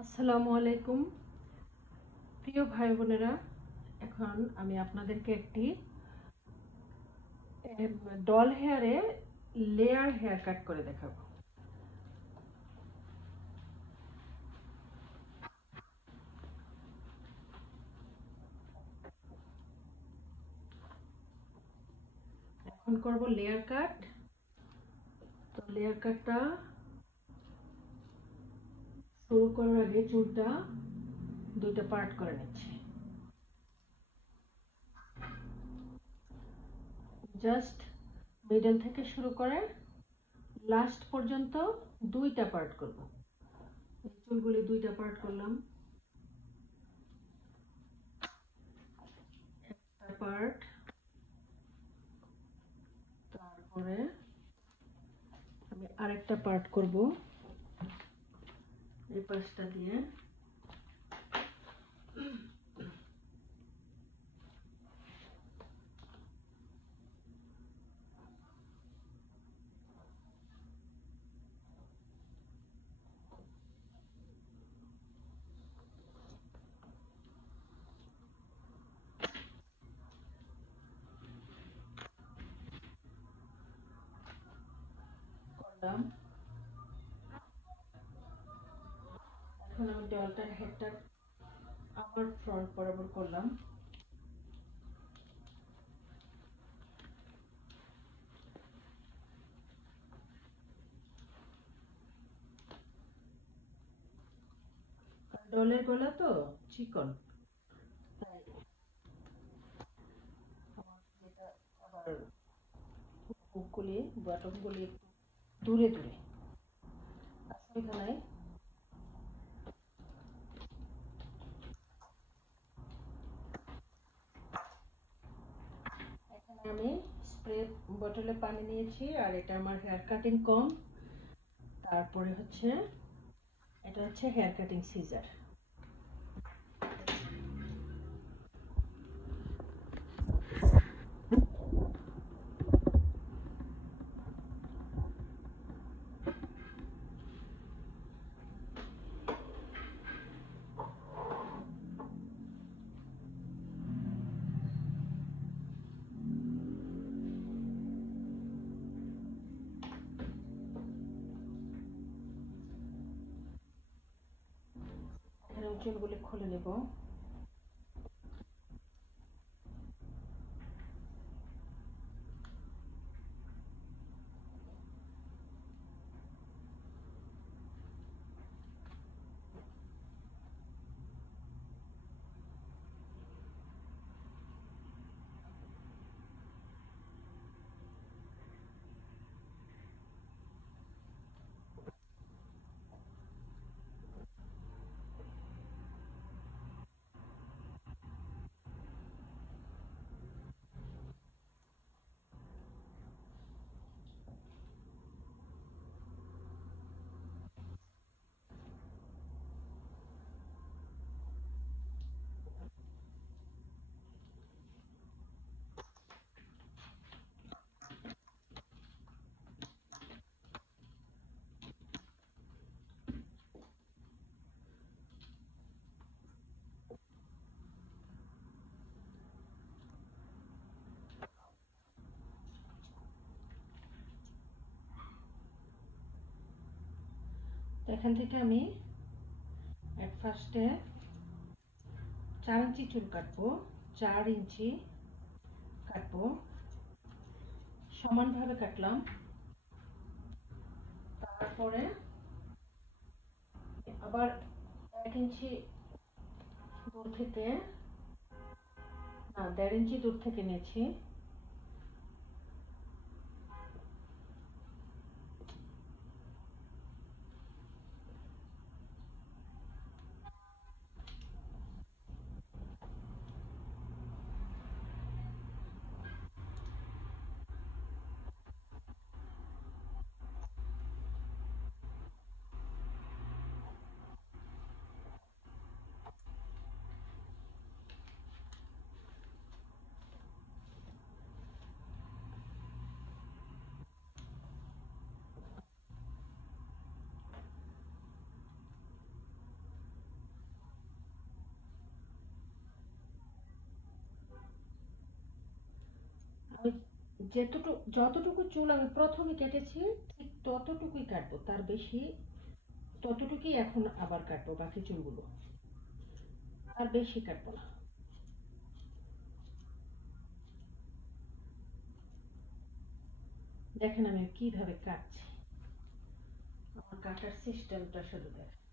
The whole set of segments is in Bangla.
আসসালামু আলাইকুম প্রিয় ভাই বোনেরা। এখন আমি আপনাদেরকে একটি ডল হেয়ারে লেয়ার হেয়ার কাট করে দেখাবো। এখন করব লেয়ার কাট। তো লেয়ার কাটটা শুরু করার আগে চুলটা দুইটা পার্ট করে নিচ্ছি। জাস্ট মিডল থেকে শুরু করে লাস্ট পর্যন্ত দুইটা পার্ট করব। এই চুলগুলি দুইটা পার্ট করলাম। একটা পার্ট, তারপরে আমি আরেকটা পার্ট করব এই পাশটা দিয়ে। করলাম। এখন আমি ডলটার হেডটা আবার ফ্রন্ট বরাবর করলাম। ডলের গলা তো চিকন, তাই আমার যেটা আবার হুকগুলি বটমগুলি একটু দূরে দূরে, অসুবিধা নাই। এখানে আমি স্প্রে বোতলে পানি নিয়েছি, আর এটা আমার হেয়ার কাটিং কম। তারপরে হচ্ছে এটা হচ্ছে হেয়ার কাটিং সিজার। এখানে চুলগুলি খুলে নেব। এখান থেকে আমি এক ফার্স্টে 4 ইঞ্চি চুল কাটবো। 4 ইঞ্চি কাটবো, সমানভাবে কাটলাম। তারপরে আবার 1 ইঞ্চি দূর থেকে, না 1.5 ইঞ্চি দূর থেকে নিয়েছি। যতটুকু চুল আমি প্রথমে কেটেছি ঠিক ততটুকুই কাটবো, তার বেশি ততটুকুই এখন আবার কাটবো বাকি চুলগুলো, আর বেশি কাটবো না। দেখেন আমি কিভাবে কাটছি, আমার কাটার সিস্টেমটা শুধু দেখেন।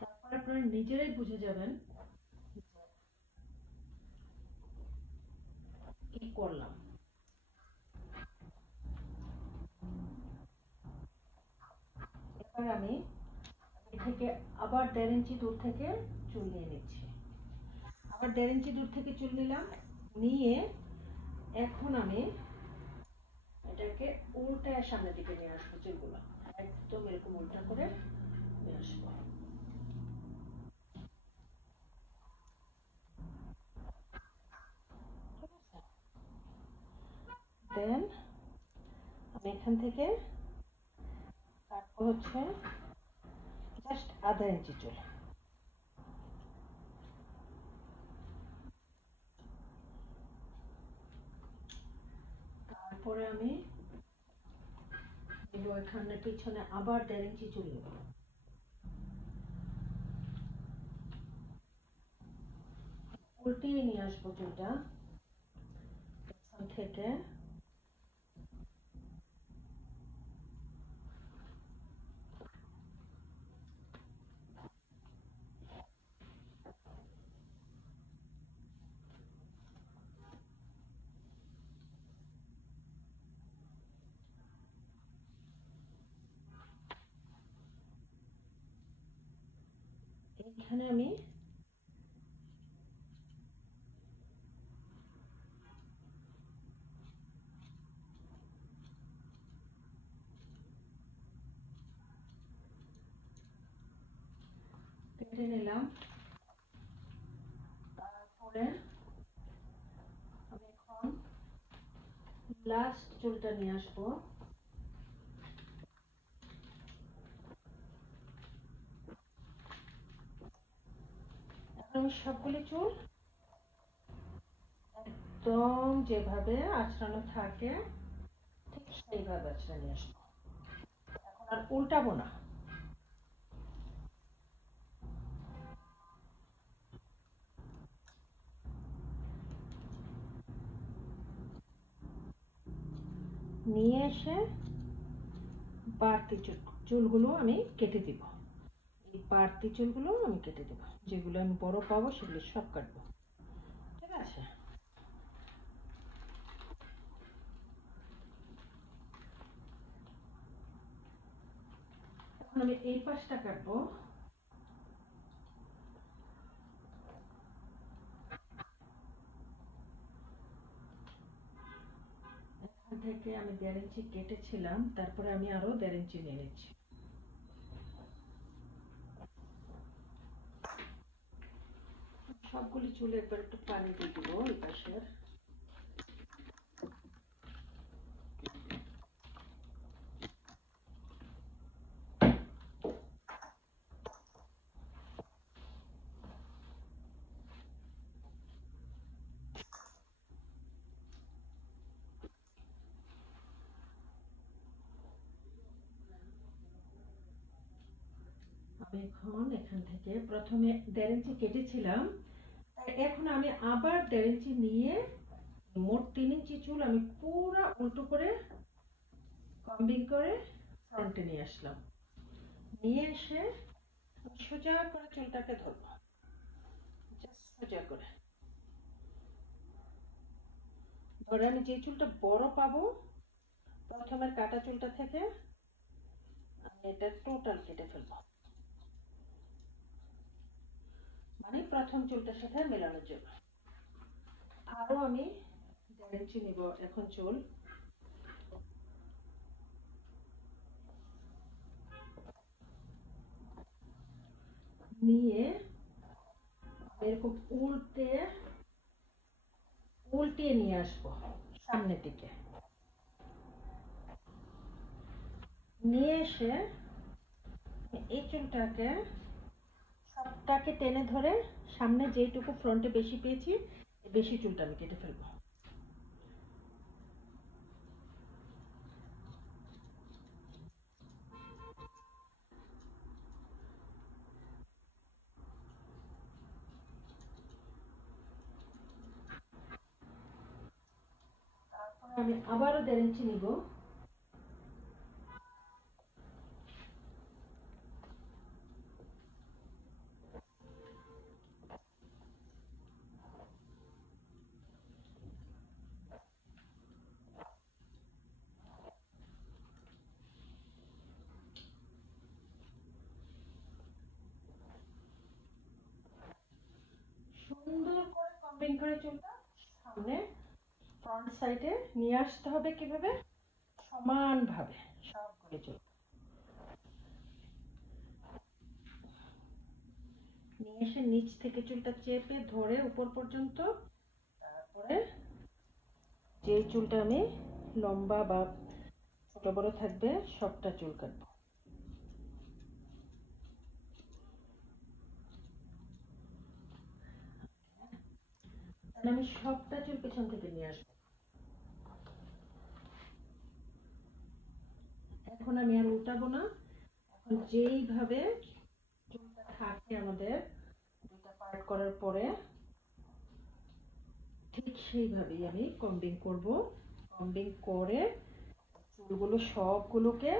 তারপর আপনারা নিজেরাই বুঝে যাবেন কি করলাম। এবার আমি থেকে আবার 1.5 ইঞ্চি দূর থেকে চুল নিয়ে নিচ্ছি, আবার 1.5 ইঞ্চি দূর থেকে চুল নিলাম, নিয়ে এখন আমি এটাকে উল্টায় সামনের দিকে নিয়ে আসবো, চুলগুলো একদম এরকম উল্টা করে নিয়ে আসবো। দেন আমি এখান থেকে কাটবো হচ্ছে জাস্ট 1/2 ইঞ্চি চুল। তারপরে আমি নেব এখানে পিছনে আবার 1.5 ইঞ্চি চুল নেব, উল্টিয়ে নিয়ে আসবো চুলটা পেছন থেকে। এখানে আমি কেটে নিলাম। তারপরে আমি এখন লাস্ট চুলটা নিয়ে আসবো, এখন আমি সবগুলি চুল একদম যেভাবে আঁচড়ানো থাকে ঠিক সেইভাবে আঁচড়ে নিয়ে আসবো, এখন আর উল্টাবো না। নিয়ে এসে বাড়তি চুলগুলো আমি কেটে দিব, এই বাড়তি চুলগুলো আমি কেটে দেবো, যেগুলো আমি বড় পাবো সেগুলো সব কাটবো, ঠিক আছে। এখন আমি এই পাশটা কাটবো, এখান থেকে আমি 1.5 ইঞ্চি কেটেছিলাম, তারপরে আমি আরো 1.5 ইঞ্চি নিয়ে নিচ্ছি। সবগুলি চুলে একবার একটু পানি দিয়ে দিব এই পাশের। আমি এখন এখান থেকে প্রথমে 1.5 ইঞ্চি কেটেছিলাম, এখন আমি আবার 1.5 ইঞ্চি নিয়ে মোট 3 ইঞ্চি চুল আমি পুরো উল্টো করে কম্বিং করে ফ্রন্টে নিয়ে আসলাম, নিয়ে এসে সোজা করে চুলটাকে ধরবো, জাস্ট সোজা করে ধরে আমি যে চুলটা বড় পাবো প্রথমের কাটা চুলটা থেকে আমি এটা টোটাল কেটে ফেলবো, মানে প্রথম চুলটার সাথে মেলানোর জন্য। আরো আমি 1.5 ইঞ্চি নিব এখন চুল, নিয়ে এরকম উল্টিয়ে নিয়ে আসবো সামনের দিকে, নিয়ে এসে এই চুলটাকে সবটাকে টেনে ধরে সামনে যেইটুকু ফ্রন্টে বেশি পেয়েছি বেশি চুলটা আমি কেটে ফেলবো। আমি আবারও 1.5 ইঞ্চি নিব। সুন্দর করে কম্বিং করে চুলটা সামনে ফ্রন্ট সাইডে নিয়ে আসতে হবে। কিভাবে? সমানভাবে সবগুলো চুল নিয়ে এসে নিচ থেকে চুলটা চেপে ধরে উপর পর্যন্ত, তারপরে যে চুলটা আমি লম্বা বা ছোট বড় থাকবে সবটা চুল কাটবো। আমি সবটা চুল পেছন থেকে নিয়ে আসবো। এখন আমি আর উল্টাবো না। এখন যেইভাবে চুলটা থাকে আমাদের দুইটা পার্ট করার পরে ঠিক সেইভাবেই আমি কম্বিং করব। কম্বিং করে চুলগুলো সবগুলোকে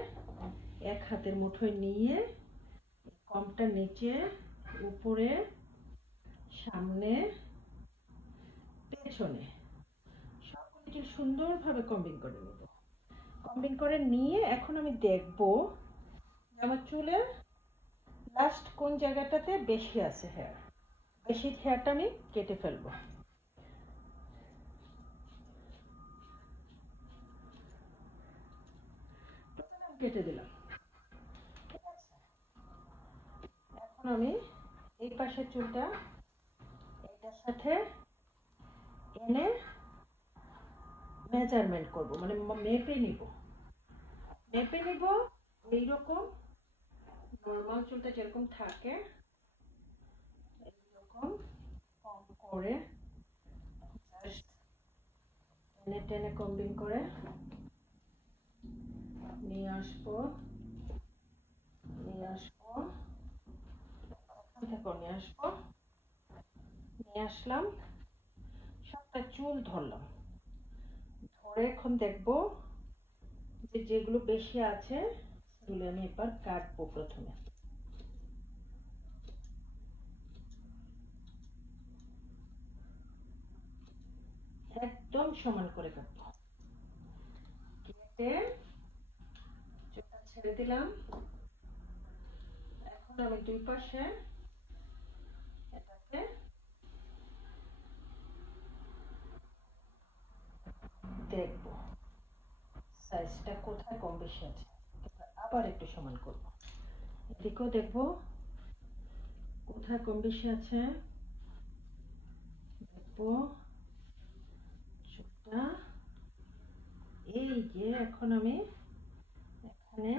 এক হাতের মুঠোয় নিয়ে কমটা নিচে, উপরে, সামনে, পেছনে সবগুলো চুল সুন্দরভাবে কম্বিং করে নেব। কম্বিং করে নিয়ে এখন আমি দেখব আমার চুলের লাস্ট কোন জায়গাটাতে বেশি আছে হেয়ার, বেশি হেয়ারটা আমি কেটে ফেলবো। কেটে দিলাম। ঠিক আছে, এখন আমি এই পাশের চুলটা এইটার সাথে এনে মেজারমেন্ট করব, মানে মেপে নিব। মেপে নিব এইরকম নর্মাল চুলটা যেরকম থাকে এইরকম কম করে জাস্ট টেনে টেনে কম্বিং করে নিয়ে আসবো। নিয়ে আসবো, দেখো নিয়ে আসবো, নিয়ে আসলাম, সবটা চুল ধরলাম। ধরে এখন দেখবো যে যেগুলো বেশি আছে সেগুলো আমি এবার কাটবো। প্রথমে একদম সমান করে কাটবো। কেটে চুলটা ছেড়ে দিলাম। এখন আমি দুই পাশে এটাকে দেখবো সাইজটা কোথায় কম বেশি আছে। আবার একটু সমান করব, এদিকেও দেখবো কোথায় কম বেশি আছে। দেখবো চুলটা এই যে এখন আমি এখানে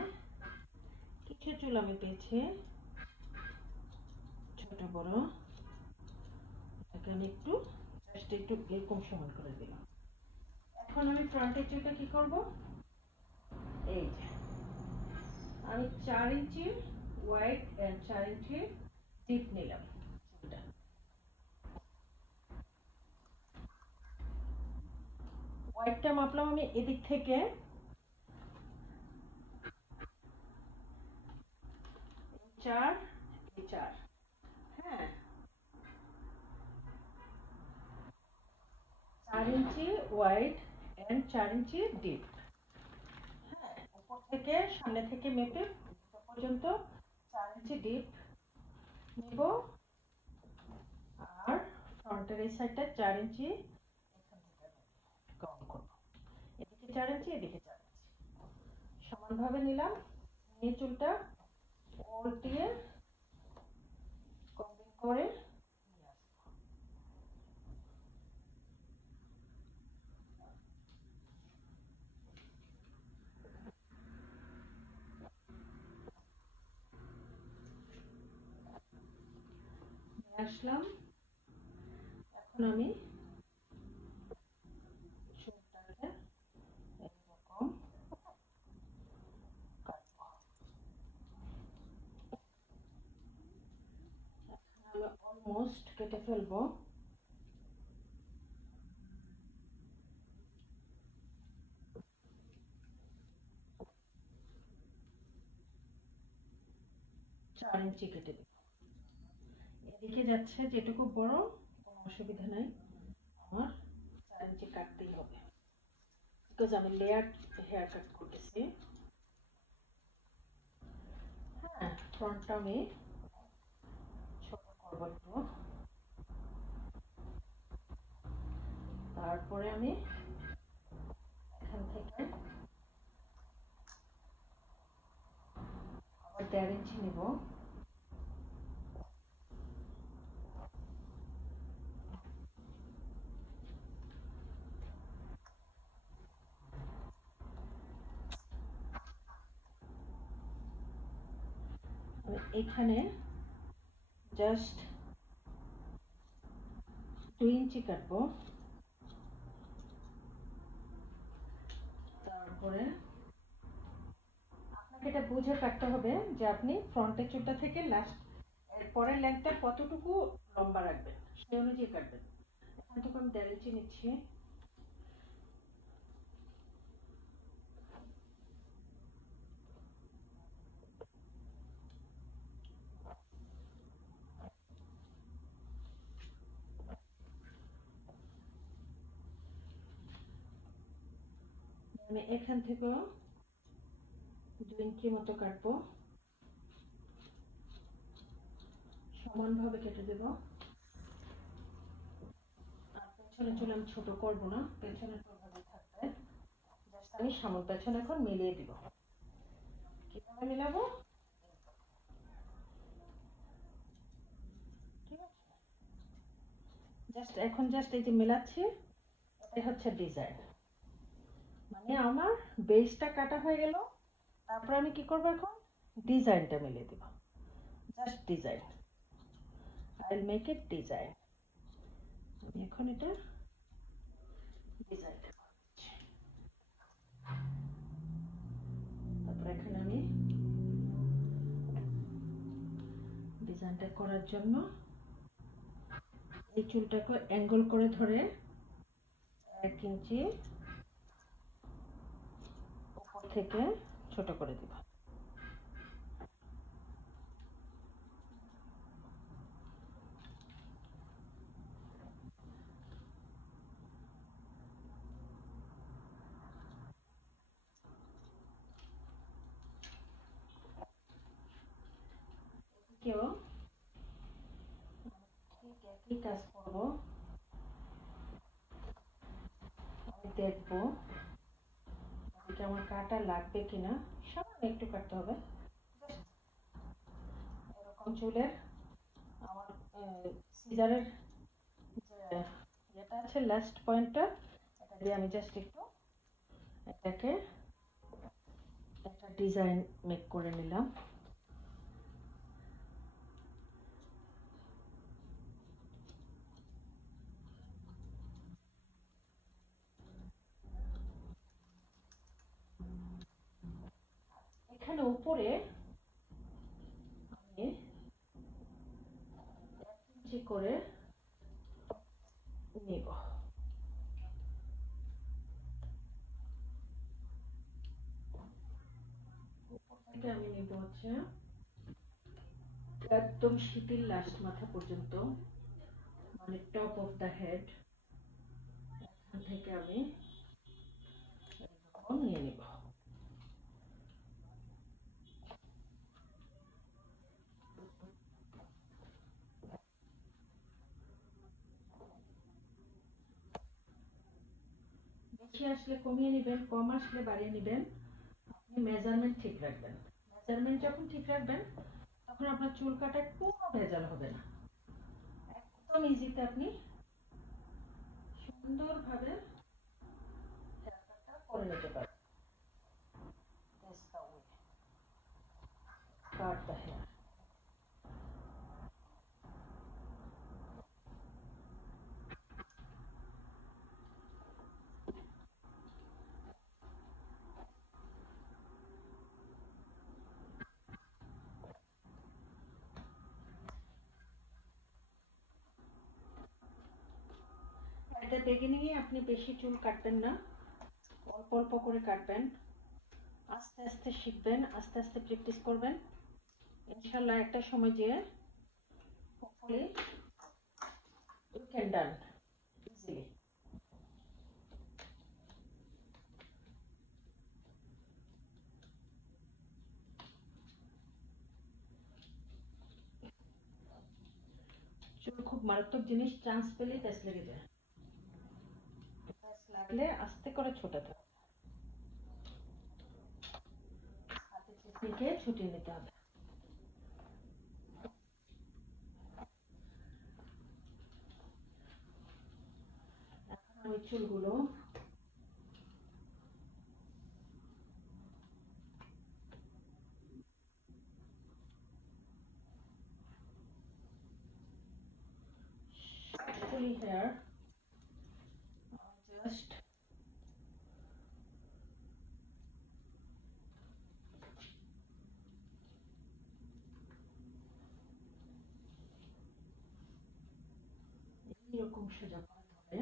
কিছু চুল আমি পেয়েছি ছোট বড়, এটাকে আমি একটু জাস্ট একটু এরকম সমান করে দিলাম। এখন আমি ফ্রন্টের চুলটা কি করব, এই যে আমি 4 ইঞ্চি ওয়াইড এন্ড 4 ইঞ্চি ডিপ নিলাম চুলটা। ওয়াইডটা মাপলাম আমি এদিক থেকে, চার, এই 4, হ্যাঁ 4 ইঞ্চি ওয়াইড এন্ড 4 ইঞ্চি ডিপ। হ্যাঁ, উপর থেকে সামনে থেকে মেপে পর্যন্ত 4 ইঞ্চি ডিপ নেব। আর ফ্রন্টের এই সাইডটা 4 ইঞ্চি এখান থেকে কম করব। এদিকে 4 ইঞ্চি, এদিকে 4 ইঞ্চি সমানভাবে নিলাম। নিয়ে চুলটা উল্টিয়ে কম্বিং করে নিয়ে আসবো। আসলাম। এখন আমি চুলটাকে এরকম কাটবো। আমি অলমোস্ট কেটে ফেলবো। চার ইঞ্চি কেটে দেব। এদিকে যাচ্ছে যেটুকু বড়, কোনো অসুবিধা নাই, আমার 4 ইঞ্চি কাটতেই হবে, বিকজ আমি লেয়ার হেয়ার কাট করতেছি। হ্যাঁ, ফ্রন্টটা আমি ছোট করবো একটু, তারপরে আমি এখান থেকে আবার 1.5 ইঞ্চি নেব। এখানে জাস্ট 2 ইঞ্চি কাটবো। তারপরে আপনাকে এটা বুঝে কাটতে হবে যে আপনি ফ্রন্টের চুলটা থেকে লাস্ট এর পরের লেন্থটা কতটুকু লম্বা রাখবেন, সেই অনুযায়ী কাটবেন। এখান থেকে আমি 1.5 ইঞ্চি নিচ্ছি। আমি এখান থেকেও 2 ইঞ্চি মতো কাটবো, সমানভাবে কেটে দেব। আর পেছনে চুল আমি ছোট করবো না, পেছনের চুলভাবে থাকবে। জাস্ট আমি সামনে পেছনে এখন মিলিয়ে দিব। কিভাবে মিলাবো? ঠিক আছে, জাস্ট এই যে মেলাচ্ছি, এটা হচ্ছে ডিজাইন। মানে আমার বেসটা কাটা হয়ে গেল, তারপর আমি কি করবো, এখন ডিজাইনটা মিলিয়ে দিব। Just design, I will make it design. আমি এখন এটা ডিজাইনটা করছি। তারপর এখানে আমি ডিজাইনটা করার জন্য এই চুলটাকে অ্যাঙ্গেল করে ধরে 1 ইঞ্চি উপর থেকে ছোট করে দিব। কেউ ঠিক একই কাজ করব। আমি দেখবো যে আমার কাটা লাগবে কিনা, সামান্য একটু কাটতে হবে। এরকম চুলের আমার সিজারের যে যেটা আছে লাস্ট পয়েন্টটা, এটা দিয়ে আমি জাস্ট একটু এটাকে একটা ডিজাইন মেক করে নিলাম। এখানে উপরে আমি 1 ইঞ্চি করে নিব। উপর থেকে আমি নিব হচ্ছে একদম শিপির লাস্ট মাথা পর্যন্ত, মানে টপ অফ দ্য হেড। এখান থেকে আমি এরকম নিয়ে নিব। বেশি আসলে কমিয়ে নেবেন, কম আসলে বাড়িয়ে নেবেন। আপনি মেজারমেন্ট ঠিক রাখবেন। মেজারমেন্ট যখন ঠিক রাখবেন, তখন আপনার চুল কাটায় কোনো ভেজাল হবে না। একদম ইজিতে আপনি সুন্দরভাবে হেয়ার কাটটা করে নিতে পারবেন। That's the way. Cut the hair. Beginning এ আপনি বেশি চুল কাটবেন না, অল্প অল্প করে কাটবেন, আস্তে আস্তে শিখবেন, আস্তে আস্তে প্র্যাকটিস করবেন, ইনশাল্লাহ একটা সময় যেয়ে hopefully you can done easily. চুল খুব মারাত্মক জিনিস, চান্স পেলেই প্যাঁচ লেগে যায়, প্যাঁচ লাগলে আস্তে করে ছোটাতে হবে, হাতে টেকনিকে ছুটিয়ে নিতে হবে। এখন আমি চুলগুলো fully hair just এরকম সোজা করতে হবে।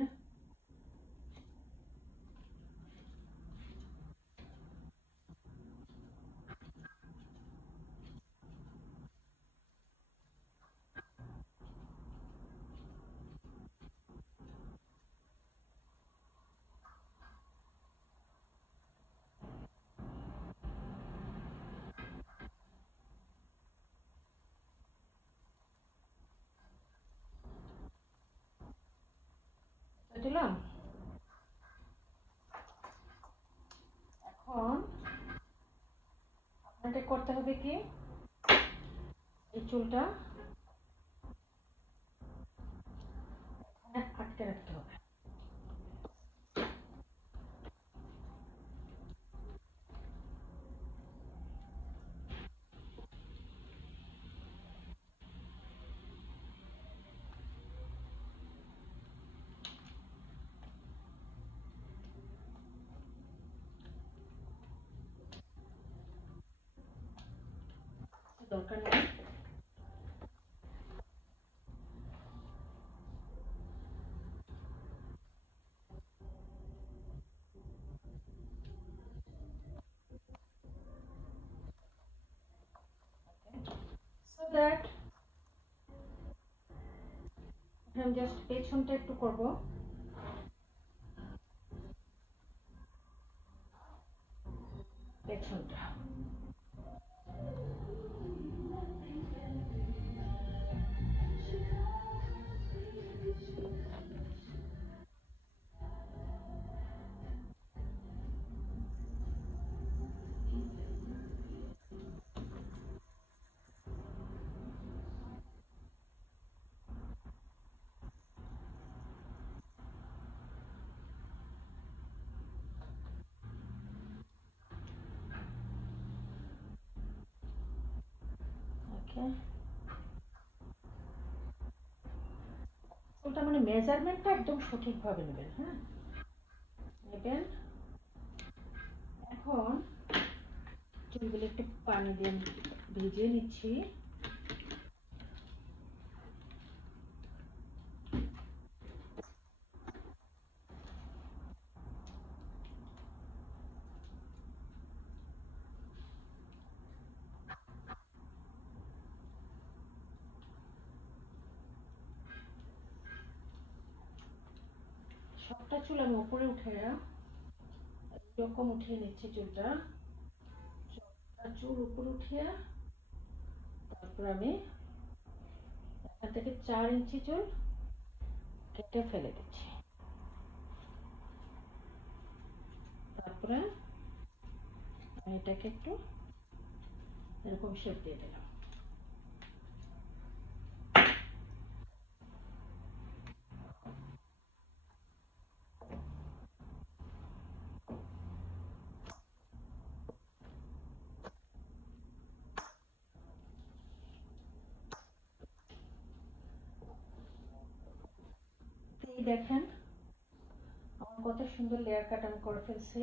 দিলাম। এখন আপনাকে করতে হবে কি, এই চুলটা এখানে আটকে রাখতে হবে। দরকার নেই, so that আমি জাস্ট পেছনটা একটু করব, পেছনটা ওকে। চুলটা মানে মেজারমেন্টটা একদম সঠিকভাবে নেবেন, হ্যাঁ নেবেন। এখন চুলগুলো একটু পানি দিয়ে ভিজিয়ে নিচ্ছি। সবটা চুল আমি উপরে উঠে এরকম উঠিয়ে নিচ্ছি চুলটা, চুল উপরে উঠিয়ে তারপর আমি এখান থেকে 4 ইঞ্চি চুল কেটে ফেলে দিচ্ছি, তারপরে আমি এটাকে একটু এরকম শেপ দিয়ে দিলাম। এই দেখেন আমার কত সুন্দর লেয়ার কাট আমি করে ফেলছি।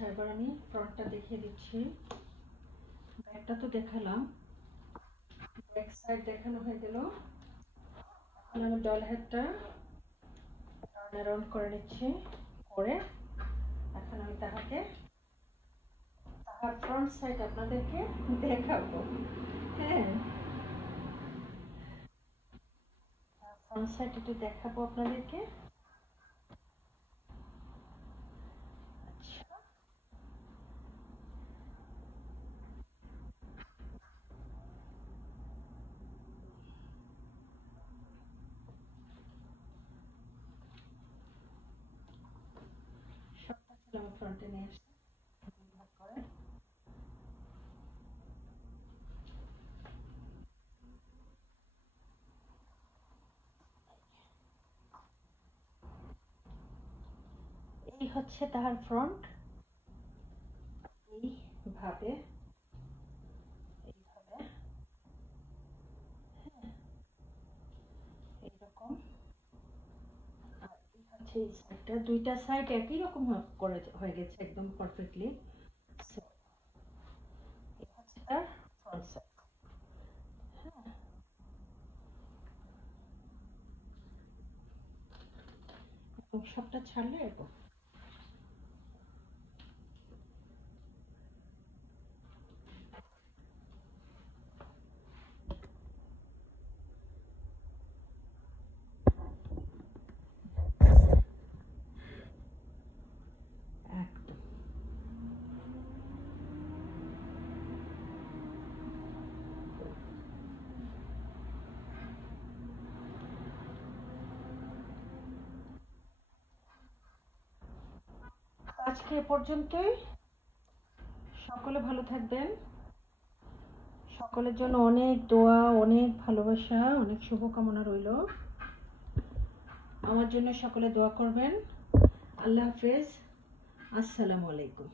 আচ্ছা, এবার আমি ফ্রন্টটা দেখিয়ে দিচ্ছি। ব্যাকটা তো দেখালাম, ব্যাক সাইড দেখানো হয়ে গেল। এখন আমি ডল হেডটা টার্ন অ্যারাউন্ড করে নিচ্ছি, করে এখন আমি তাহার ফ্রন্ট সাইড আপনাদেরকে দেখাবো। হ্যাঁ, ফ্রন্ট সাইড একটু দেখাবো আপনাদেরকে। আচ্ছা, সবটা ছিল আমি ফ্রন্টে নিয়ে আসছি ভাগ করে। এই হচ্ছে তাহার ফ্রন্ট, এইভাবে এইভাবে, হ্যাঁ, এইরকম। আর এই হচ্ছে এই সাইডটা, দুইটা সাইড একই রকম করে হয়ে গেছে একদম পারফেক্টলি। সো এই হচ্ছে তার ফ্রন্ট সাইড। হ্যাঁ, এবং সবটা ছাড়লে এরকম। একদম আজকে এ পর্যন্তই। সকলে ভালো থাকবেন। সকলের জন্য অনেক দোয়া, অনেক ভালোবাসা, অনেক শুভকামনা রইল। আমার জন্য সকলে দোয়া করবেন। আল্লাহ হাফেজ। আসসালামু আলাইকুম।